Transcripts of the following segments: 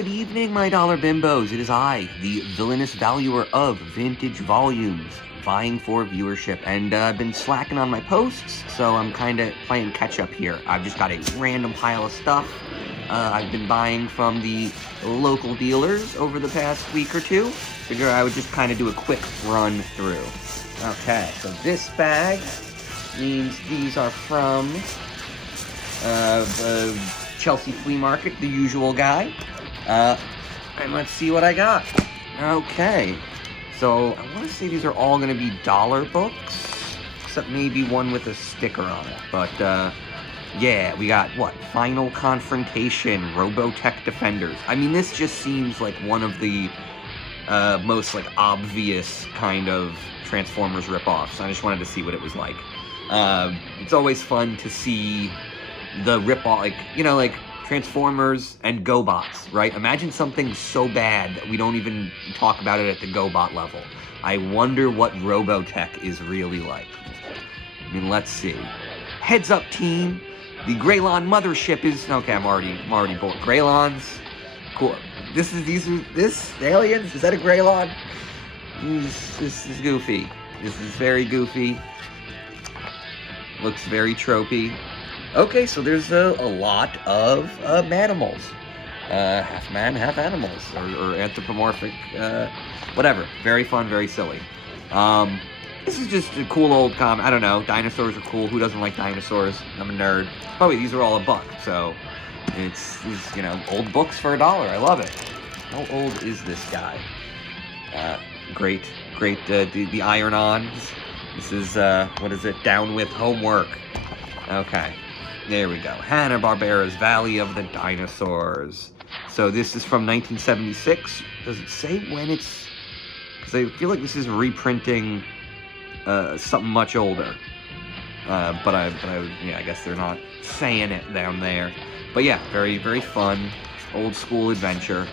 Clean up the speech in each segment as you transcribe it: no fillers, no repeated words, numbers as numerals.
Good evening, my dollar bimbos. It is I, the villainous valuer of vintage volumes, vying for viewership, and I've been slacking on my posts, so I'm kind of playing catch-up here. I've just got a random pile of stuff I've been buying from the local dealers over the past week or two. Figure I would just kind of do a quick run through. Okay, so this bag means these are from the Chelsea Flea Market, the usual guy. And let's see what I got. Okay, so I want to say these are all going to be dollar books, except maybe one with a sticker on it. But yeah, we got what? Final Confrontation, Robotech Defenders. I mean, this just seems like one of the most like obvious kind of Transformers ripoffs. I just wanted to see what it was like. It's always fun to see the ripoff, like, you know, like Transformers and GoBots, right? Imagine something so bad that we don't even talk about it at the GoBot level. I wonder what Robotech is really like. I mean, let's see. Heads up, team. The Greylon mothership is... Okay, I'm already bored. Greylons. Cool. This aliens? Is that a Greylon? This is goofy. This is very goofy. Looks very tropey. Okay, so there's a lot of manimals. Half man, half animals. Or anthropomorphic, whatever. Very fun, very silly. This is just a cool old comic. I don't know. Dinosaurs are cool. Who doesn't like dinosaurs? I'm a nerd. By the way, these are all $1. So it's you know, old books for $1. I love it. How old is this guy? Great. The Iron-Ons. This is, what is it? Down with Homework. Okay. There we go. Hanna-Barbera's Valley of the Dinosaurs. So this is from 1976. Does it say when it's... Because I feel like this is reprinting something much older. But I guess they're not saying it down there. But yeah, very, very fun. Old school adventure.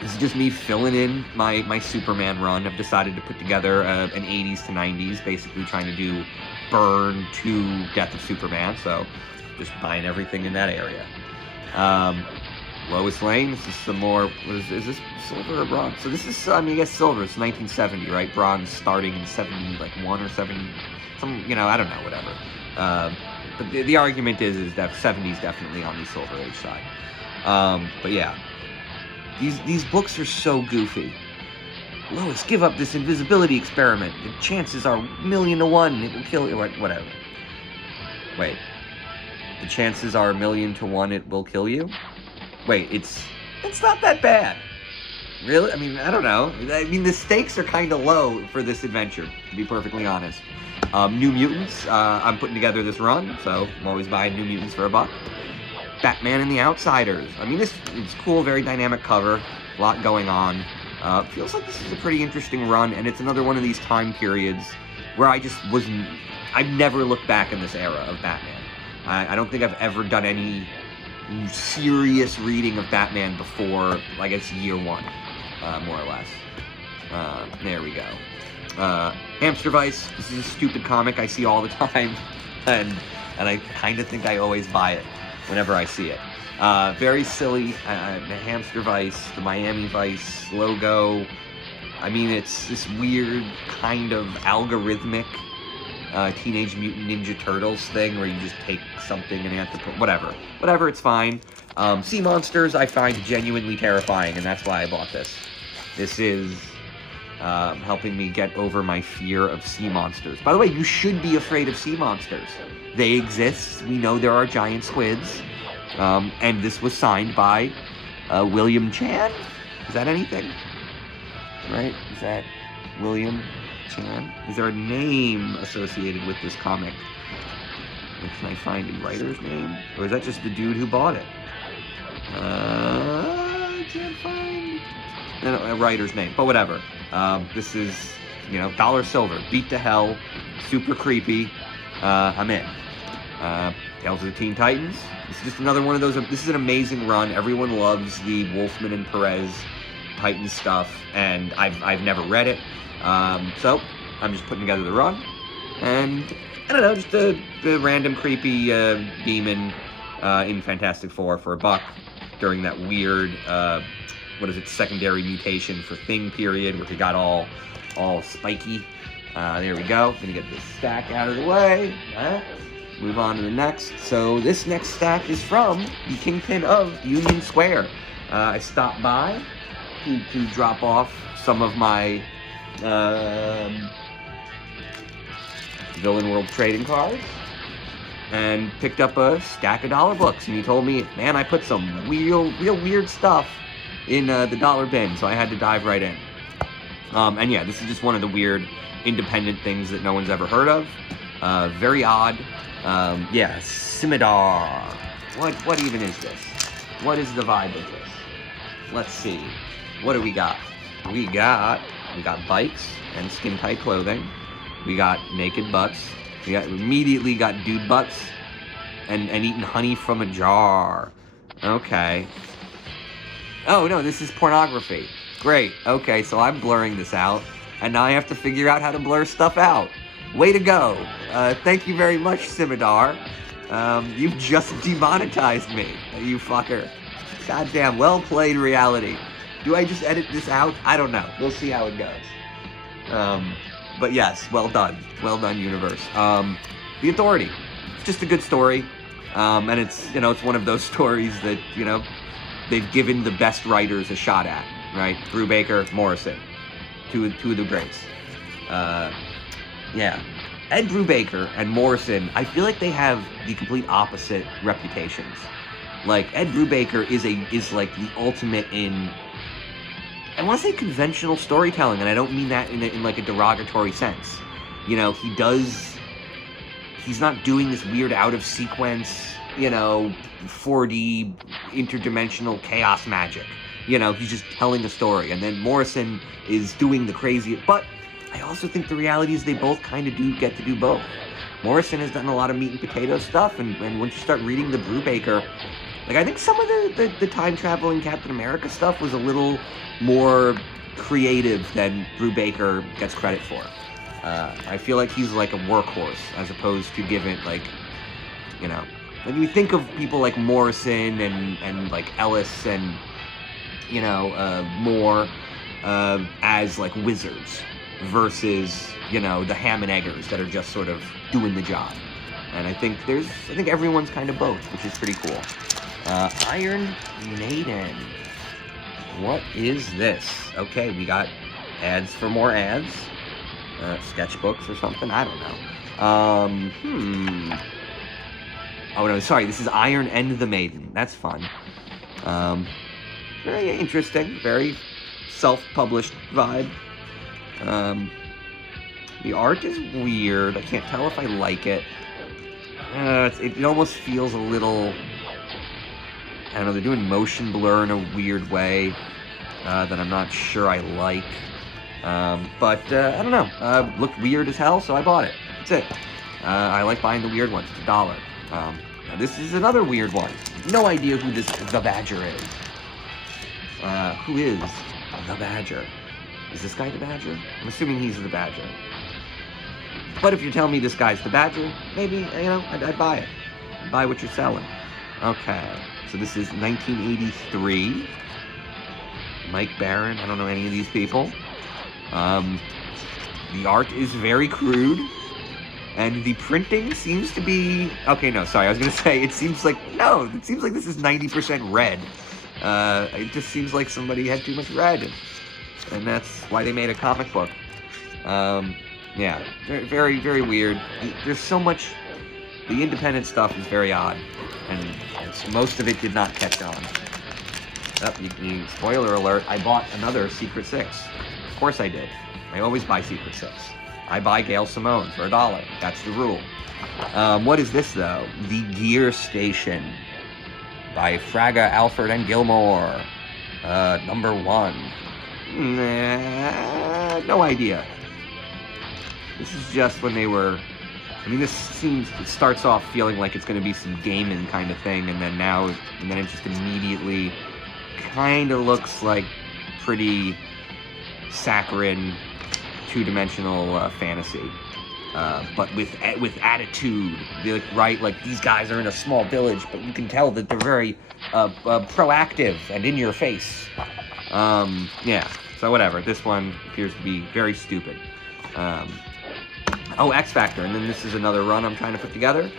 This is just me filling in my Superman run. I've decided to put together an 80s to 90s, basically trying to do Burn to Death of Superman, so just buying everything in that area. Lois Lane, this is some more, is this silver or bronze? So this is, I mean, I guess silver, it's 1970, right? Bronze starting in 71 or 70, some, you know, I don't know, whatever. But the argument is that 70's definitely on the Silver Age side. But yeah, these books are so goofy. Lois, give up this invisibility experiment. The chances are 1,000,000 to 1 it will kill you. Whatever. Wait. The chances are 1,000,000 to 1 it will kill you? Wait, it's not that bad. Really? I mean, I don't know. I mean, the stakes are kind of low for this adventure, to be perfectly honest. New Mutants. I'm putting together this run, so I'm always buying New Mutants for $1. Batman and the Outsiders. I me's cool, very dynamic cover. A lot going on. Feels like this is a pretty interesting run, and it's another one of these time periods where I've never looked back in this era of Batman. I don't think I've ever done any serious reading of Batman before, I guess, year 1, more or less. There we go. Hamster Vice, this is a stupid comic I see all the time, and I kind of think I always buy it whenever I see it. Very silly, the Hamster Vice, the Miami Vice logo. I mean, it's this weird kind of algorithmic Teenage Mutant Ninja Turtles thing where you just take something and whatever, it's fine. Sea monsters I find genuinely terrifying, and that's why I bought this. This is helping me get over my fear of sea monsters. By the way, you should be afraid of sea monsters. They exist. We know there are giant squids. And this was signed by William Chan. Is that anything? Right? Is that William Chan? Is there a name associated with this comic? Can I find a writer's name? Or is that just the dude who bought it? I can't find a writer's name, but whatever. This is, you know, $1 silver. Beat to hell. Super creepy. I'm in. Tales of the Teen Titans. This is just another one of those. This is an amazing run. Everyone loves the Wolfman and Perez Titans stuff, and I've never read it. So I'm just putting together the run, and I don't know, just a random creepy demon in Fantastic Four for $1. during that weird, secondary mutation for Thing period, where he got all spiky. There we go. Gonna get this stack out of the way. Move on to the next. So this next stack is from the Kingpin of Union Square. I stopped by to drop off some of my Villain World trading cards, and picked up a stack of dollar books. And he told me, man, I put some real weird stuff in the dollar bin, so I had to dive right in. And yeah, this is just one of the weird independent things that no one's ever heard of. Very odd. Yeah, Scimitar. What even is this? What is the vibe of this? Let's see. What do we got? We got bikes and skin tight clothing. We got naked butts. We immediately got dude butts and eating honey from a jar. Okay. Oh no, this is pornography. Great. Okay, so I'm blurring this out, and now I have to figure out how to blur stuff out. Way to go. Thank you very much, Scimitar. You've just demonetized me, you fucker. Goddamn, well played, reality. Do I just edit this out? I don't know. We'll see how it goes. But yes, well done. Well done, universe. The Authority. It's just a good story. And it's one of those stories that, they've given the best writers a shot at, right? Brubaker, Morrison. Two of the greats. Yeah. Ed Brubaker and Morrison, I feel like they have the complete opposite reputations. Like, Ed Brubaker is like the ultimate in, I want to say, conventional storytelling, and I don't mean that in like a derogatory sense. He's not doing this weird out of sequence, 4D interdimensional chaos magic. He's just telling a story. And then Morrison is doing the crazy, but I also think the reality is they both kind of get to do both. Morrison has done a lot of meat and potato stuff, and once you start reading the Brubaker, like, I think some of the time-traveling Captain America stuff was a little more creative than Brubaker gets credit for. I feel like he's like a workhorse, as opposed to giving, like, when you think of people like Morrison and like Ellis and, Moore as like wizards versus, the ham and eggers that are just sort of doing the job. And I think everyone's kind of both, which is pretty cool. Iron Maiden. What is this? Okay, we got ads for more ads. Sketchbooks or something? I don't know. Oh no, sorry, this is Iron and the Maiden. That's fun. Very interesting, very self-published vibe. The art is weird. I can't tell if I like it. It almost feels a little, I don't know, they're doing motion blur in a weird way that I'm not sure I like. But I don't know. Looked weird as hell, so I bought it. That's it. I like buying the weird ones. It's $1. Now this is another weird one. No idea who the Badger is. Who is the Badger? Is this guy the Badger? I'm assuming he's the Badger. But if you're telling me this guy's the Badger, maybe, I'd buy it. I'd buy what you're selling. Okay. So this is 1983. Mike Barron. I don't know any of these people. The art is very crude. And the printing seems to be... Okay, no, sorry. I was going to say, it seems like this is 90% red. It just seems like somebody had too much red. And that's why they made a comic book. Yeah, very, very weird. There's so much... The independent stuff is very odd. And most of it did not catch on. Spoiler alert, I bought another Secret Six. Of course I did. I always buy Secret Six. I buy Gail Simone for $1. That's the rule. What is this, though? The Gear Station by Fraga, Alford, and Gilmore. Number 1. Nah, no idea. This is just when they were... I mean, it starts off feeling like it's going to be some gaming kind of thing, and then it just immediately kind of looks like pretty saccharine, two-dimensional fantasy. but with attitude, right? Like these guys are in a small village, but you can tell that they're very proactive and in your face. Yeah. So whatever. This one appears to be very stupid. Oh, X Factor, and then this is another run I'm trying to put together,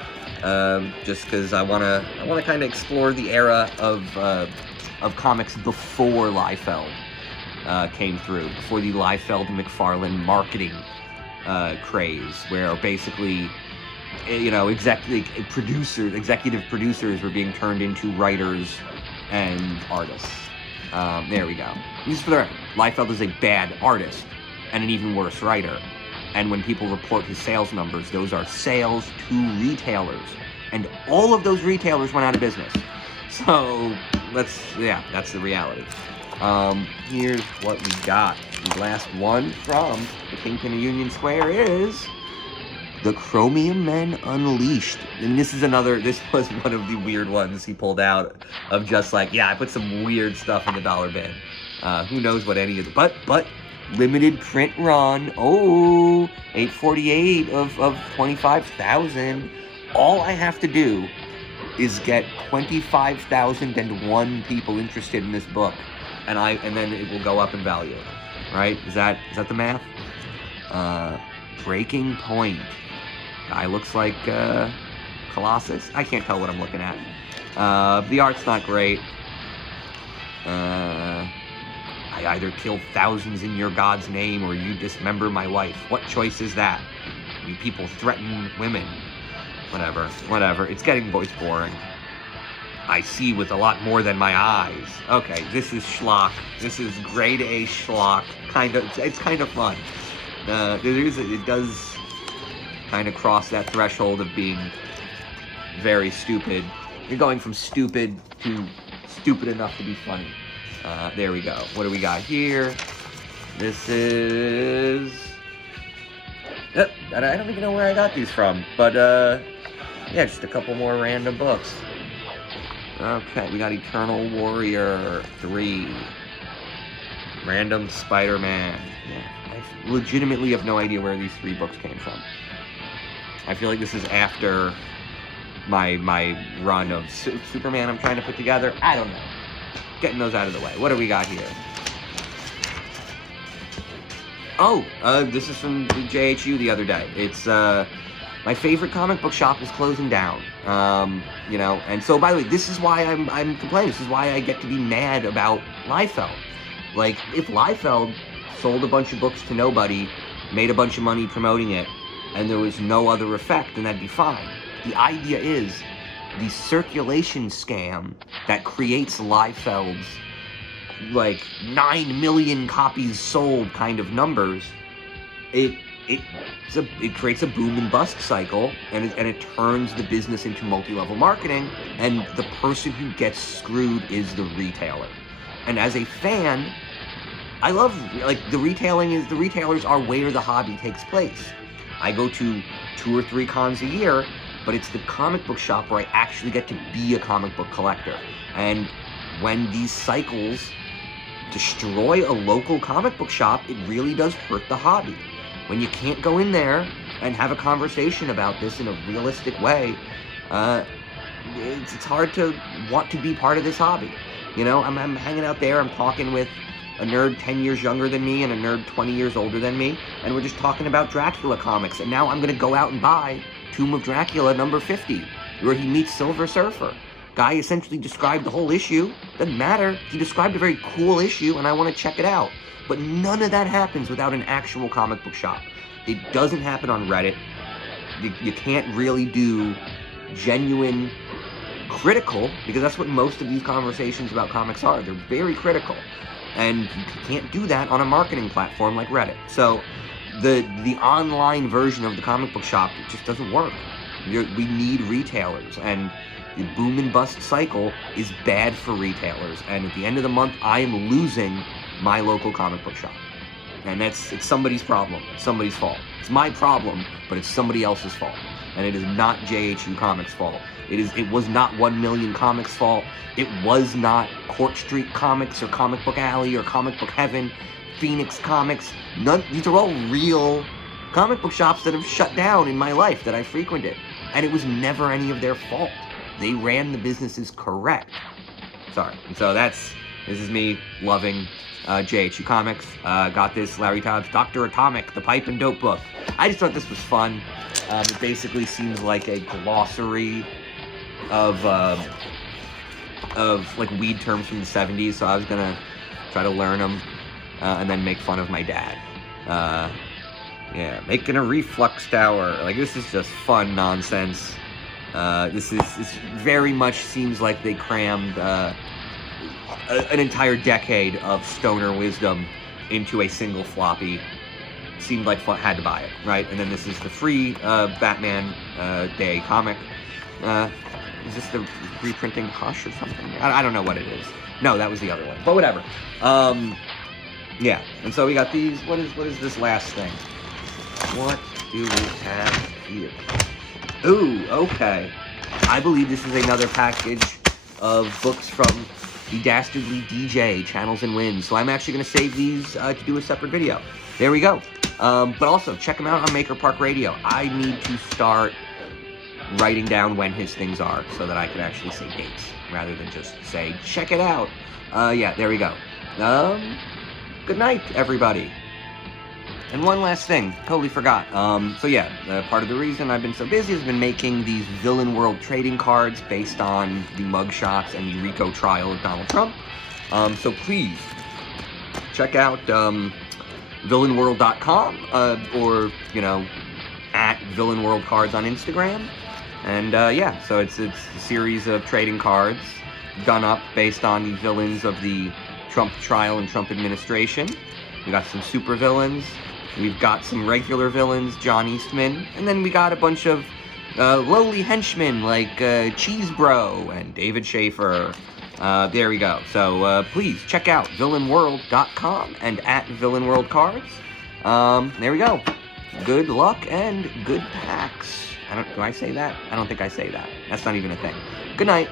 just because I wanna kind of explore the era of comics before Liefeld came through, before the Liefeld-McFarlane marketing craze, where basically, you know, executive producers were being turned into writers and artists. There we go. Just for the record, Liefeld is a bad artist and an even worse writer. And when people report his sales numbers, those are sales to retailers. And all of those retailers went out of business. So, that's the reality. Here's what we got. The last one from the Kingpin of Union Square is The Chromium Men Unleashed. And this was one of the weird ones he pulled out of just like, yeah, I put some weird stuff in the dollar bin. Who knows what any of the, but limited print run. Oh, 848 of 25,000. All I have to do is get 25,001 people interested in this book, and then it will go up in value. Right? Is that the math? Breaking Point. Guy looks like Colossus. I can't tell what I'm looking at. The art's not great. I either kill thousands in your God's name or you dismember my wife. What choice is that? You people threaten women. Whatever. It's getting boring. I see with a lot more than my eyes. Okay, this is schlock. This is grade A schlock. It's kind of fun. It does kind of cross that threshold of being very stupid. You're going from stupid to stupid enough to be funny. There we go. What do we got here? This is... I don't even know where I got these from, but yeah, just a couple more random books. Okay, we got Eternal Warrior 3. Random Spider-Man. Yeah, I legitimately have no idea where these 3 books came from. I feel like this is after my run of Superman I'm trying to put together. I don't know. Getting those out of the way. What do we got here? Oh, this is from JHU the other day. It's, my favorite comic book shop is closing down. You know, and so, by the way, this is why I'm complaining. This is why I get to be mad about Liefeld. Like, if Liefeld sold a bunch of books to nobody, made a bunch of money promoting it, and there was no other effect, then that'd be fine. The idea is the circulation scam that creates Liefeld's, like, 9 million copies sold kind of numbers, it creates a boom and bust cycle, and it turns the business into multi-level marketing, and the person who gets screwed is the retailer. And as a fan, I love, like, the retailers are where the hobby takes place. I go to 2 or 3 cons a year, but it's the comic book shop where I actually get to be a comic book collector. And when these cycles destroy a local comic book shop, it really does hurt the hobby. When you can't go in there and have a conversation about this in a realistic way, it's hard to want to be part of this hobby. You know, I'm hanging out there, I'm talking with a nerd 10 years younger than me and a nerd 20 years older than me, and we're just talking about Dracula comics, and now I'm going to go out and buy Tomb of Dracula number 50, where he meets Silver Surfer. Guy essentially described the whole issue. Doesn't matter. He described a very cool issue, and I want to check it out. But none of that happens without an actual comic book shop. It doesn't happen on Reddit. You can't really do genuine critical, because that's what most of these conversations about comics are. They're very critical. And you can't do that on a marketing platform like Reddit. So the online version of the comic book shop, it just doesn't work. We need retailers, and the boom and bust cycle is bad for retailers. And at the end of the month, I am losing my local comic book shop. And it's somebody's problem. It's somebody's fault. It's my problem, but it's somebody else's fault. And it is not JHU Comics' fault. It was not 1 Million Comics' fault. It was not Court Street Comics or Comic Book Alley or Comic Book Heaven, Phoenix Comics. These are all real comic book shops that have shut down in my life that I frequented. And it was never any of their fault. They ran the businesses correct. Sorry. And so this is me loving JHU Comics. Got this Larry Todd's Dr. Atomic, the Pipe and Dope book. I just thought this was fun. It basically seems like a glossary of like weed terms from the 70s, so I was gonna try to learn them and then make fun of my dad. Yeah, making a reflux tower. Like, this is just fun nonsense. This very much seems like they crammed an entire decade of stoner wisdom into a single floppy. Seemed like fun, had to buy it, right? And then this is the free Batman Day comic. Is this the reprinting Hush or something? I don't know what it is. No, that was the other one, but whatever. Yeah, and so we got these. What is this last thing? What do we have here? Ooh, okay. I believe this is another package of books from the Dastardly DJ, Channels and Winds. So I'm actually going to save these to do a separate video. There we go. But also, check him out on Maker Park Radio. I need to start writing down when his things are so that I can actually say dates rather than just say, check it out. Yeah, there we go. Good night, everybody. And one last thing, totally forgot. So yeah, part of the reason I've been so busy has been making these Villain World trading cards based on the mugshots and the RICO trial of Donald Trump. So please, check out villainworld.com or, you know, at Villain World Cards on Instagram. And yeah, so it's a series of trading cards done up based on the villains of the Trump trial and Trump administration. We got some super villains. We've got some regular villains, John Eastman, and then we got a bunch of lowly henchmen like Cheese Bro and David Schaefer. There we go. So please check out villainworld.com and at Villain World Cards. There we go. Good luck and good packs. Do I say that? I don't think I say that. That's not even a thing. Good night.